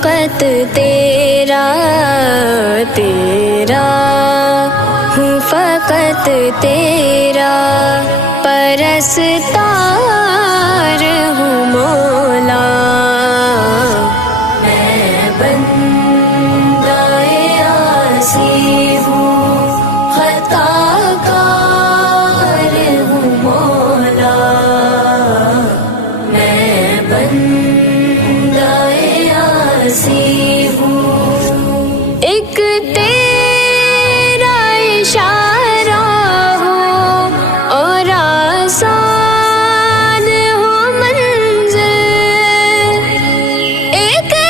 فقط تیرا تیرا ہوں، فقط تیرا پرستار ہوں مولا، میں بندہ عاصی ہوں، خطا کار ہوں مولا، میں بندہ عاصی ہوں۔ ایک